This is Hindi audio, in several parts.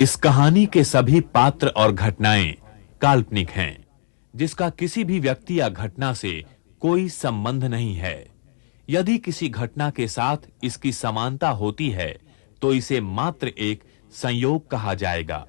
इस कहानी के सभी पात्र और घटनाएं काल्पनिक हैं, जिसका किसी भी व्यक्ति या घटना से कोई संबंध नहीं है। यदि किसी घटना के साथ इसकी समानता होती है, तो इसे मात्र एक संयोग कहा जाएगा।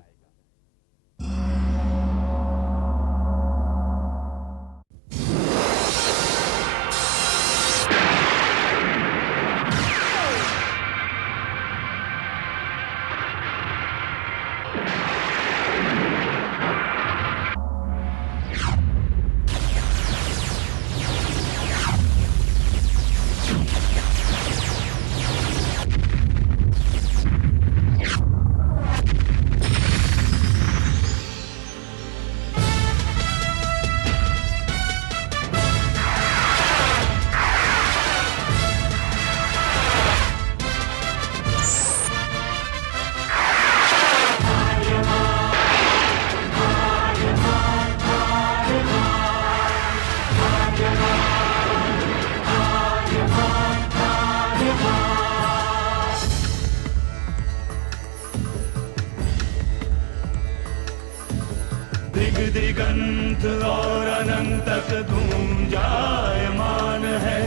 दिग दिगंत और अनंत तक गूंजायमान है।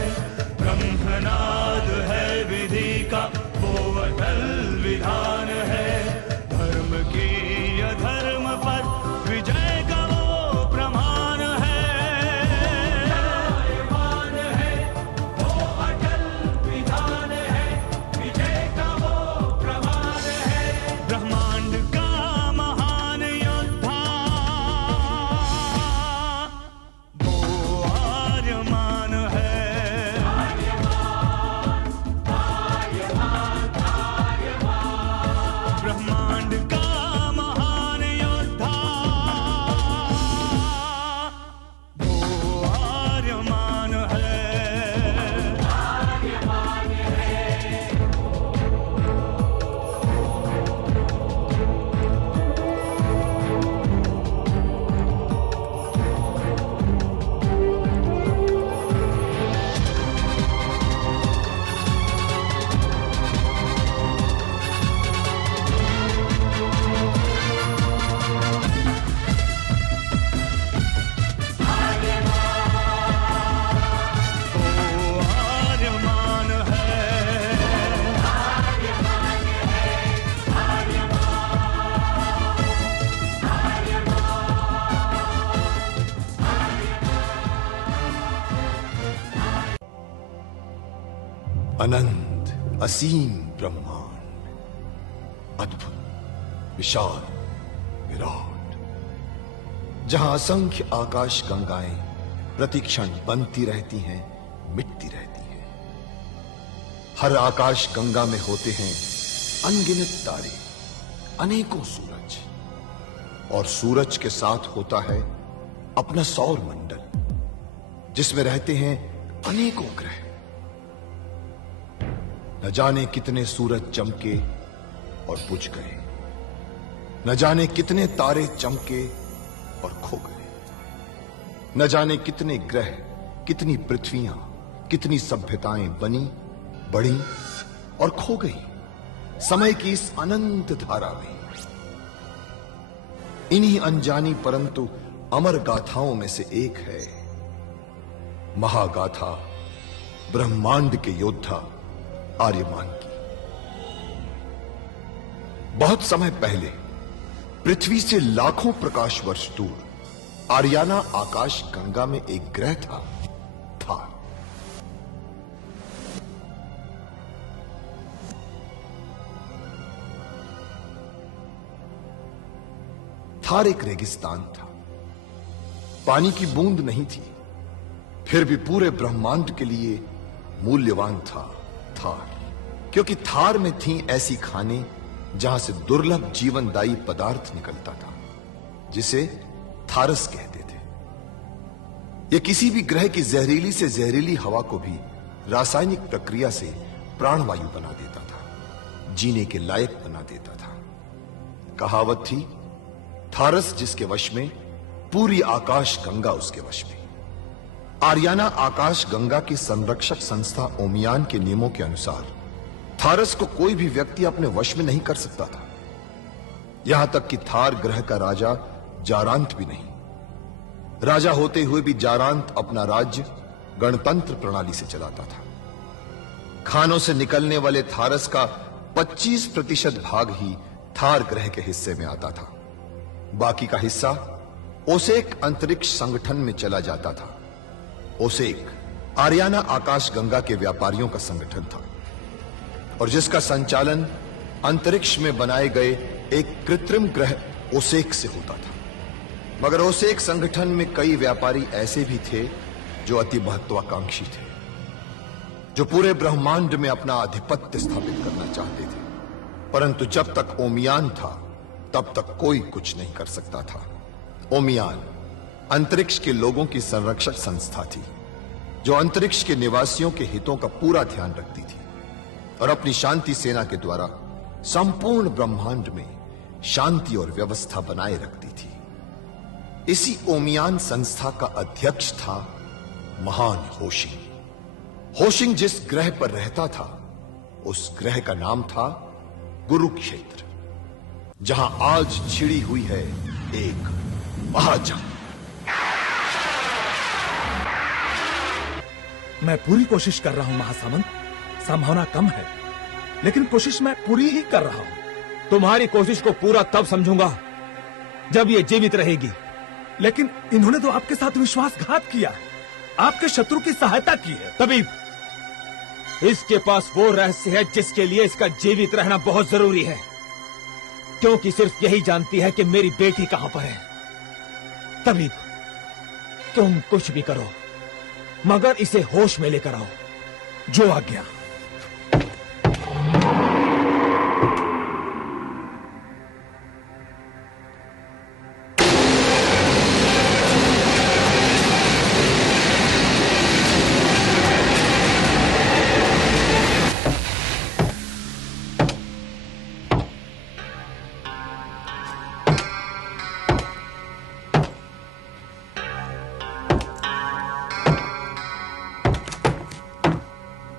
ब्रह्मनाद है विधि का वो अटल विधान है। धर्म की अधर्म पर विजय का वो प्रमाण है। जायमान है वो अटल विधान है। विजय का वो प्रमाण है। ब्रह्मांड का महान योद्धा आर्यमान है। ब्रह्मांड का महान योद्धा वो आर्यमान है। आर्यमान है। अनंत असीम ब्रह्मांड, अद्भुत, विशाल, विराट, जहां असंख्य आकाश गंगाएं प्रतिक्षण बनती रहती हैं, मिटती रहती हैं। हर आकाश गंगा में होते हैं अनगिनत तारे, अनेकों सूरज, और सूरज के साथ होता है अपना सौर मंडल, जिसमें रहते हैं अनेकों ग्रह। न जाने कितने सूरज चमके और बुझ गए, न जाने कितने तारे चमके और खो गए, न जाने कितने ग्रह, कितनी पृथ्वियां, कितनी सभ्यताएं बनी, बढ़ी और खो गई समय की इस अनंत धारा में। इन्हीं अनजानी परंतु अमर गाथाओं में से एक है महागाथा ब्रह्मांड के योद्धा आर्यमान की। बहुत समय पहले पृथ्वी से लाखों प्रकाश वर्ष दूर आर्याना आकाश गंगा में एक ग्रह था, थार। थार एक रेगिस्तान था, पानी की बूंद नहीं थी, फिर भी पूरे ब्रह्मांड के लिए मूल्यवान था थार, क्योंकि थार में थी ऐसी खाने जहां से दुर्लभ जीवनदायी पदार्थ निकलता था, जिसे थारस कहते थे। यह किसी भी ग्रह की जहरीली से जहरीली हवा को भी रासायनिक प्रक्रिया से प्राणवायु बना देता था, जीने के लायक बना देता था। कहावत थी, थारस जिसके वश में, पूरी आकाश गंगा उसके वश में। आर्याना आकाश गंगा की संरक्षक संस्था ओमियान के नियमों के अनुसार थारस को कोई भी व्यक्ति अपने वश में नहीं कर सकता था। यहां तक कि थार ग्रह का राजा जारांत भी नहीं। राजा होते हुए भी जारांत अपना राज्य गणतंत्र प्रणाली से चलाता था। खानों से निकलने वाले थारस का 25% भाग ही थार ग्रह के हिस्से में आता था। बाकी का हिस्सा ओसेक अंतरिक्ष संगठन में चला जाता था। ओसेक आरियाना आकाश गंगा के व्यापारियों का संगठन था और जिसका संचालन अंतरिक्ष में बनाए गए एक कृत्रिम ग्रह ओसेक से होता था। मगर ओसेक संगठन में कई व्यापारी ऐसे भी थे जो अति महत्वाकांक्षी थे, जो पूरे ब्रह्मांड में अपना आधिपत्य स्थापित करना चाहते थे। परंतु जब तक ओमियान था तब तक कोई कुछ नहीं कर सकता था। ओमियान अंतरिक्ष के लोगों की संरक्षक संस्था थी जो अंतरिक्ष के निवासियों के हितों का पूरा ध्यान रखती थी और अपनी शांति सेना के द्वारा संपूर्ण ब्रह्मांड में शांति और व्यवस्था बनाए रखती थी। इसी ओमियान संस्था का अध्यक्ष था महान होशिंग। होशिंग जिस ग्रह पर रहता था उस ग्रह का नाम था कुरुक्षेत्र, जहां आज छिड़ी हुई है एक महाजंग। मैं पूरी कोशिश कर रहा हूं महासामंत। संभावना कम है लेकिन कोशिश मैं पूरी ही कर रहा हूं। तुम्हारी कोशिश को पूरा तब समझूंगा जब ये जीवित रहेगी। लेकिन इन्होंने तो आपके साथ विश्वासघात किया है, आपके शत्रु की सहायता की है। तभी इसके पास वो रहस्य है जिसके लिए इसका जीवित रहना बहुत जरूरी है, क्योंकि सिर्फ यही जानती है कि मेरी बेटी कहां पर है। तभी तुम कुछ भी करो मगर इसे होश में लेकर आओ। जो आज्ञा।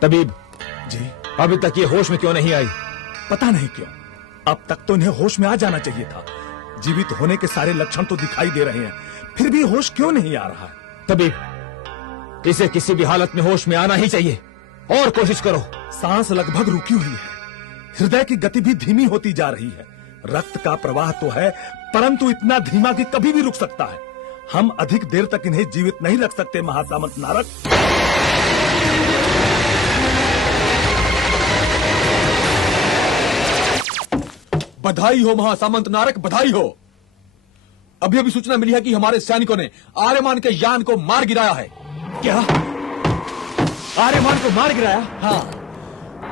तबीब जी, अभी तक ये होश में क्यों नहीं आई? पता नहीं क्यों। अब तक तो इन्हें होश में आ जाना चाहिए था। जीवित होने के सारे लक्षण तो दिखाई दे रहे हैं, फिर भी होश क्यों नहीं आ रहा है? तबीब इसे किसी भी हालत में होश में आना ही चाहिए। और कोशिश करो। सांस लगभग रुकी हुई है, हृदय की गति भी धीमी होती जा रही है। रक्त का प्रवाह तो है परंतु इतना धीमा कि कभी भी रुक सकता है। हम अधिक देर तक इन्हें जीवित नहीं रख सकते महासामंत नारक। बधाई हो महासामंत नारक, बधाई हो। अभी अभी सूचना मिली है कि हमारे सैनिकों ने आर्यमान के यान को मार गिराया है। क्या? आर्यमान को मार गिराया? हाँ,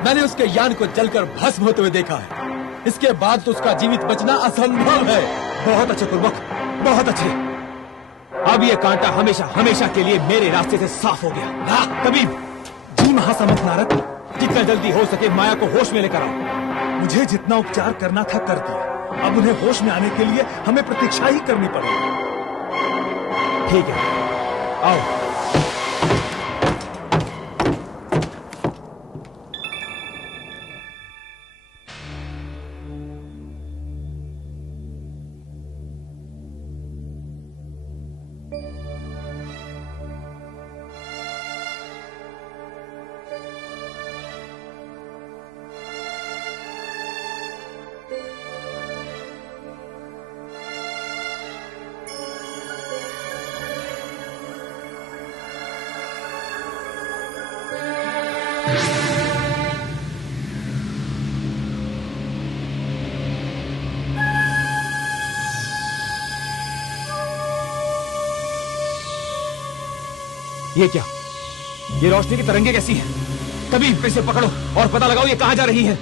मैंने उसके यान को जलकर भस्म होते हुए देखा है। इसके बाद तो उसका जीवित बचना असंभव है। बहुत अच्छे पूर्वक, बहुत अच्छे। अब ये कांटा हमेशा हमेशा के लिए मेरे रास्ते से साफ हो गया। तबीब जी महासामंत नारक, जितना जल्दी हो सके माया को होश में लेकर आओ। मुझे जितना उपचार करना था कर दिया। अब उन्हें होश में आने के लिए हमें प्रतीक्षा ही करनी पड़ेगी। ठीक है, आओ। ये क्या? ये रोशनी की तरंगे कैसी हैं? तभी इसे पकड़ो और पता लगाओ ये कहां जा रही है।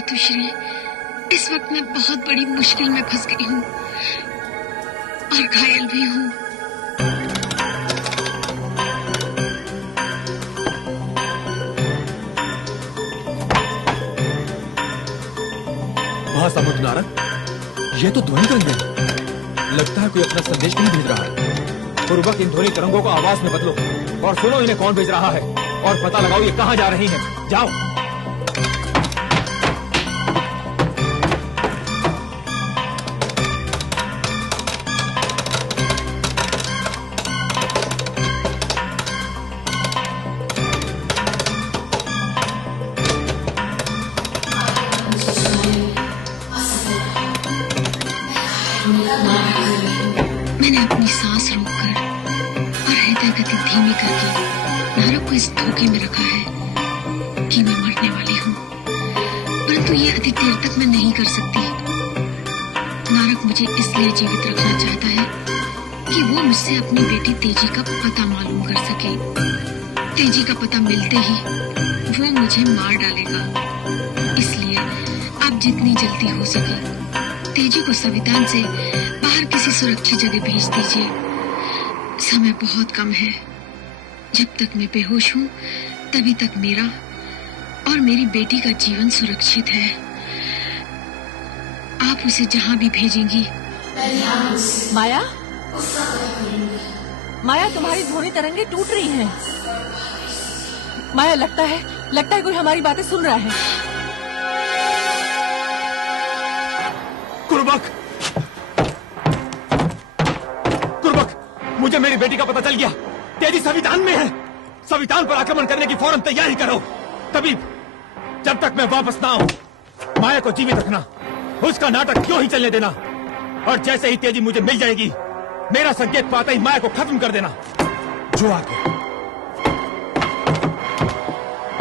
मातुश्री, इस वक्त मैं बहुत बड़ी मुश्किल में फंस गई हूँ और घायल भी हूँ। महासामंत नारक, ये तो ध्वनि तरंग है। लगता है कोई अपना संदेश नहीं भेज रहा है। पूर्वक इन ध्वनि तरंगों को आवाज में बदलो और सुनो इन्हें कौन भेज रहा है और पता लगाओ ये कहां जा रही हैं। जाओ। मैंने अपनी सांस रोककर और हृदय गति धीमी करके नारक को इस धोखे में रखा है कि मैं मरने वाली हूँ, परंतु ये अधिक देर तक मैं नहीं कर सकती। नारक मुझे इसलिए जीवित रखना चाहता है कि वो मुझसे अपनी बेटी तेजी का पता मालूम कर सके। तेजी का पता मिलते ही वो मुझे मार डालेगा। इसलिए आप जितनी जल्दी हो सके तेजी को संविधान से बाहर किसी सुरक्षित जगह भेज दीजिए। समय बहुत कम है। जब तक मैं बेहोश हूँ तभी तक मेरा और मेरी बेटी का जीवन सुरक्षित है। आप उसे जहाँ भी भेजेंगी। माया, माया तुम्हारी ध्वनि तरंगे टूट रही हैं। माया, लगता है कोई हमारी बातें सुन रहा है। कुर्बक, मुझे मेरी बेटी का पता चल गया। तेजी संविधान में है। संविधान पर आक्रमण करने की फौरन तैयारी करो। तभी जब तक मैं वापस ना आऊं, माया को जीवित रखना। उसका नाटक क्यों ही चलने देना। और जैसे ही तेजी मुझे मिल जाएगी, मेरा संकेत पाते ही माया को खत्म कर देना। जो आगे।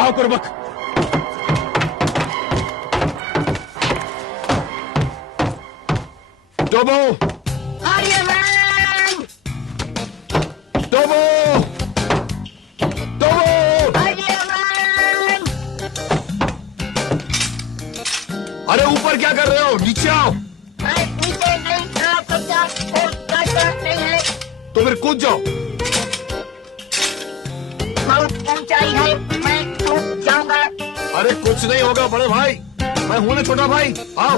आओ कुर्बक। टोबो! टोबो! टोबो! अरे ऊपर क्या कर रहे हो? नीचे आओ। नीचे नहीं, तो फिर कूद जाओ। बहुत ऊंचाई है, मैं कूद जाऊंगा। अरे कुछ नहीं होगा बड़े भाई, मैं हूं ना छोटा भाई। आओ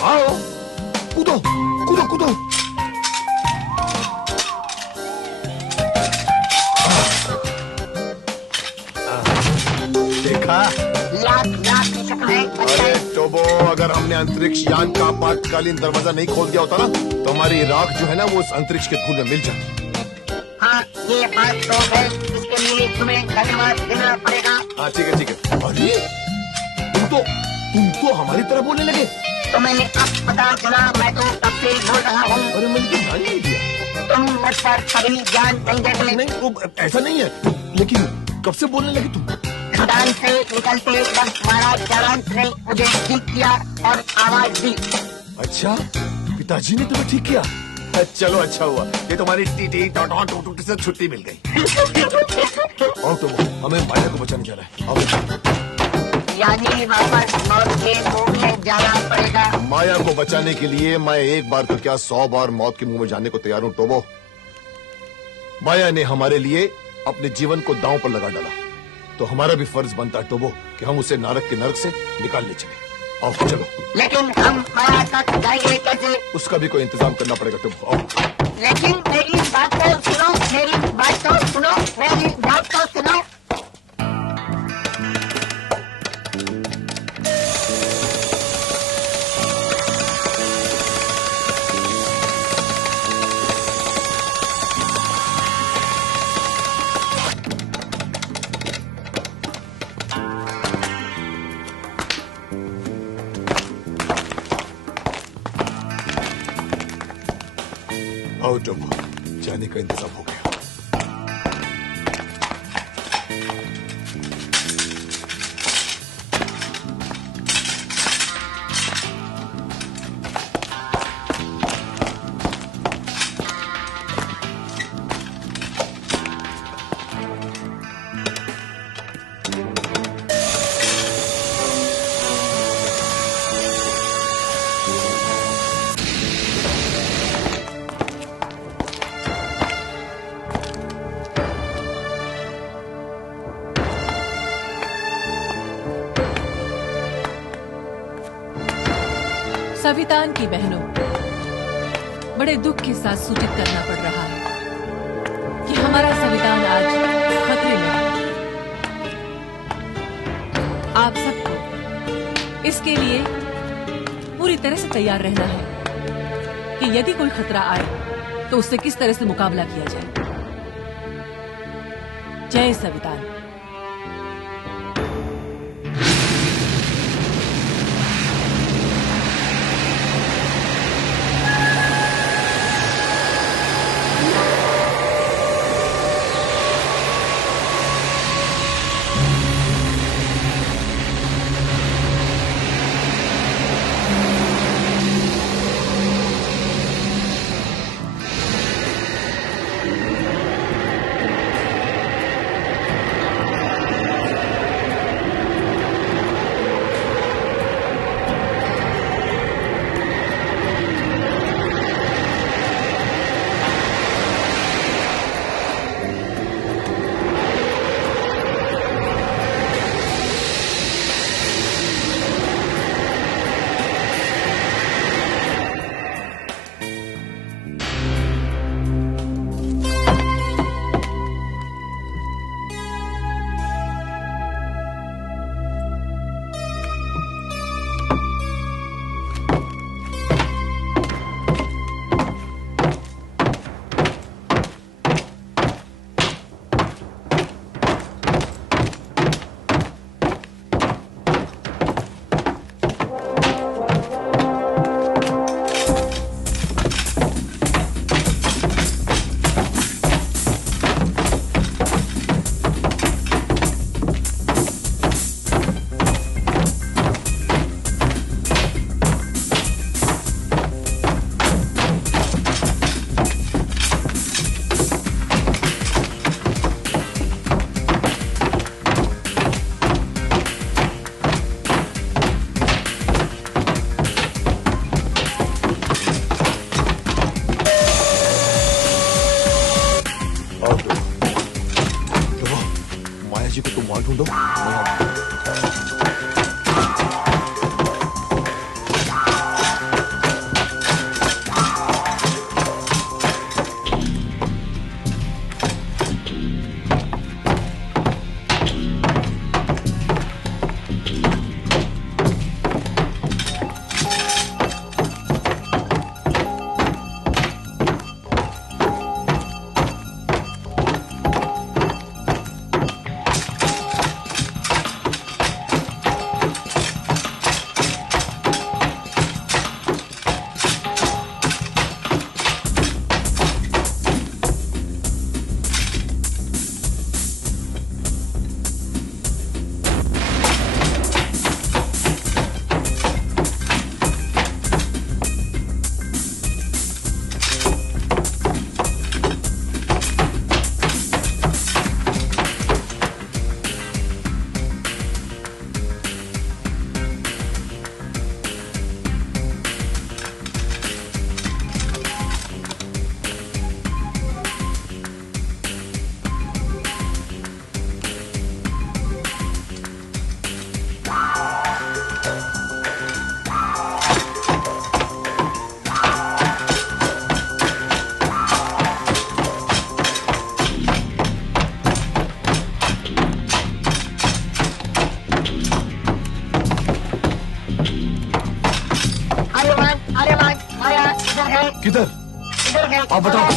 आओ, कूदो कूदो कूदो। देखा? लाख की शक्ल है। अरे टोबो, अगर हमने अंतरिक्ष यान का आपातकालीन दरवाजा नहीं खोल दिया होता ना, तो हमारी राख जो है ना वो उस अंतरिक्ष के धूल में मिल जाती। हाँ, ये बात तो है। इसके लिए तुम्हें धन्यवाद देना पड़ेगा। हाँ ठीक है ठीक है। अरे तुम तो हमारी तरह बोलने लगे। तुम्हें अब पता चला, मैं तो तब से बोल रहा हूँ। अरे मैंने तो ध्यान नहीं दिया। तुम मुझ पर कभी ध्यान नहीं देते। नहीं वो ऐसा नहीं है, लेकिन कब से बोलने लगे तुम? खदान से निकलते वक्त महाराज चारांत ने मुझे ठीक किया और आवाज दी। अच्छा, पिताजी ने तुम्हें ठीक किया? चलो अच्छा हुआ, ये तुम्हारी टीटी टॉटॉ टूटू से छुट्टी मिल गई। और तुम हमें माया को बचाने जा रहा है। आओ। यानी वापस मौत के मुंह में जाना पड़ेगा। माया को बचाने के लिए मैं एक बार तो क्या 100 बार मौत के मुंह में जाने को तैयार हूं टोबो। माया ने हमारे लिए अपने जीवन को दांव पर लगा डाला, तो हमारा भी फर्ज बनता है टोबो कि हम उसे नरक के नरक से निकाल ले चले। आओ चलो। लेकिन हम माया तक जाएंगे कैसे? उसका भी कोई इंतजाम करना पड़ेगा टोबो। आओ। लेकिन मेरी बात तो सुनो, मेरी बात तो सुनो, मेरी बात तो सुनो। आओ टोबो, जाने का इंतजाम हो गया। सवितान की बहनों, बड़े दुख के साथ सूचित करना पड़ रहा है कि हमारा संविधान आज खतरे में है। आप सबको इसके लिए पूरी तरह से तैयार रहना है कि यदि कोई खतरा आए तो उससे किस तरह से मुकाबला किया जाए। जय संविधान। किधर? आप बताओ।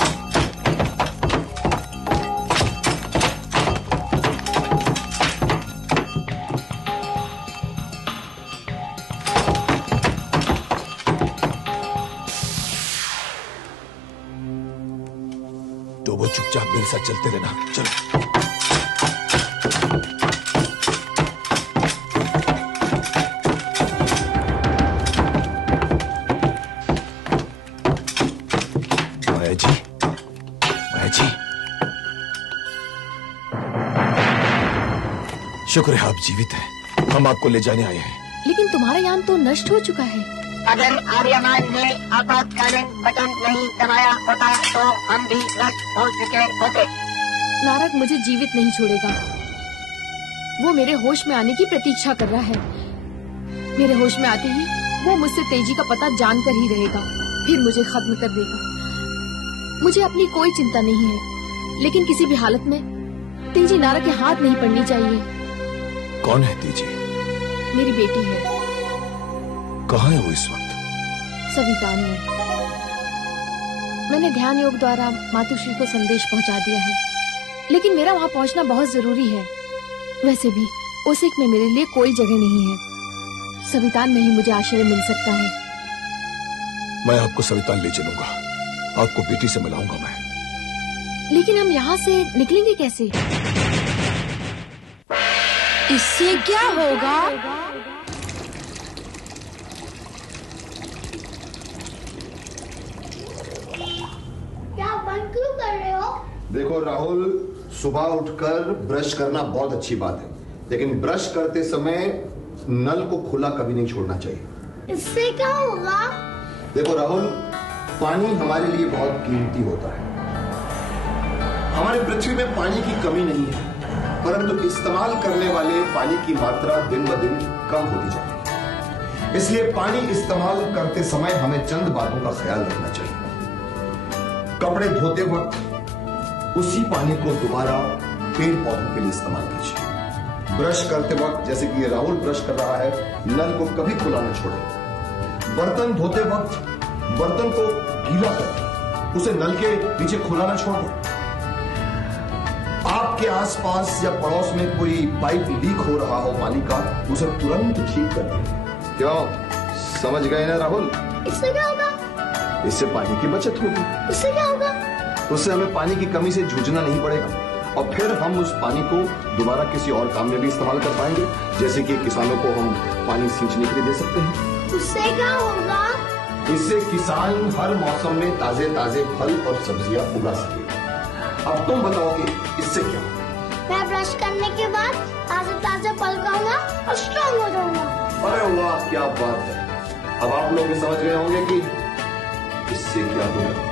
तो वो चुपचाप मेरे साथ चलते रहना। चलो। शुक्र है आप जीवित हैं। हम आपको ले जाने आए हैं। लेकिन तुम्हारा यान तो नष्ट हो चुका है। अगर आर्यमान ने आपातकालीन बटन नहीं दबाया होता तो हम भी नष्ट हो चुके होते। नारक मुझे जीवित नहीं छोड़ेगा। वो मेरे होश में आने की प्रतीक्षा कर रहा है। मेरे होश में आते ही वो मुझसे तेजी का पता जानकर ही रहेगा, फिर मुझे खत्म कर देगा। मुझे अपनी कोई चिंता नहीं है, लेकिन किसी भी हालत में तेजी नारा के हाथ नहीं पड़नी चाहिए। कौन है तेजी? मेरी बेटी है। कहाँ है वो इस वक्त? सवितान में। मैंने ध्यान योग द्वारा मातुश्री को संदेश पहुंचा दिया है, लेकिन मेरा वहां पहुंचना बहुत जरूरी है। वैसे भी ओसिक में मेरे लिए कोई जगह नहीं है। सवितान में ही मुझे आश्रय मिल सकता है। मैं आपको सवितान ले चलूंगा, आपको बेटी से मिलाऊंगा मैं। लेकिन हम यहाँ से निकलेंगे कैसे? इससे क्या होगा? क्या बंद क्यों कर रहे हो? देखो राहुल, सुबह उठकर ब्रश करना बहुत अच्छी बात है, लेकिन ब्रश करते समय नल को खुला कभी नहीं छोड़ना चाहिए। इससे क्या होगा? देखो राहुल, पानी हमारे लिए बहुत कीमती होता है। हमारी पृथ्वी में पानी की कमी नहीं है, परंतु इस्तेमाल करने वाले पानी की मात्रा दिन ब दिन कम होती जाती है। इसलिए पानी इस्तेमाल करते समय हमें चंद बातों का ख्याल रखना चाहिए। कपड़े धोते वक्त उसी पानी को दोबारा पेड़ पौधों के लिए इस्तेमाल कीजिए। ब्रश करते वक्त, जैसे कि ये राहुल ब्रश कर रहा है, नल को कभी खुला न छोड़े। बर्तन धोते वक्त बर्तन को गीला करें, उसे नल के नीचे खुला न छोड़ें। आपके आसपास या पड़ोस में कोई पाइप लीक हो रहा हो पानी का, उसे तुरंत ठीक कर दें। क्यों, समझ गए ना राहुल? इससे क्या होगा? इससे पानी की बचत होगी। इससे क्या होगा? उससे हमें पानी की कमी से जूझना नहीं पड़ेगा, और फिर हम उस पानी को दोबारा किसी और काम में भी इस्तेमाल कर पाएंगे, जैसे कि किसानों को हम पानी सींचने के लिए दे सकते हैं। उससे क्या होगा? इससे किसान हर मौसम में ताजे ताजे फल और सब्जियां उगा सके। अब तुम बताओ कि इससे क्या होगा? मैं ब्रश करने के बाद ताजे ताजे फल खाऊंगा और स्ट्रॉन्ग हो जाऊंगा। अरे वाह, क्या बात है। अब आप लोग भी समझ गए होंगे कि इससे क्या होगा।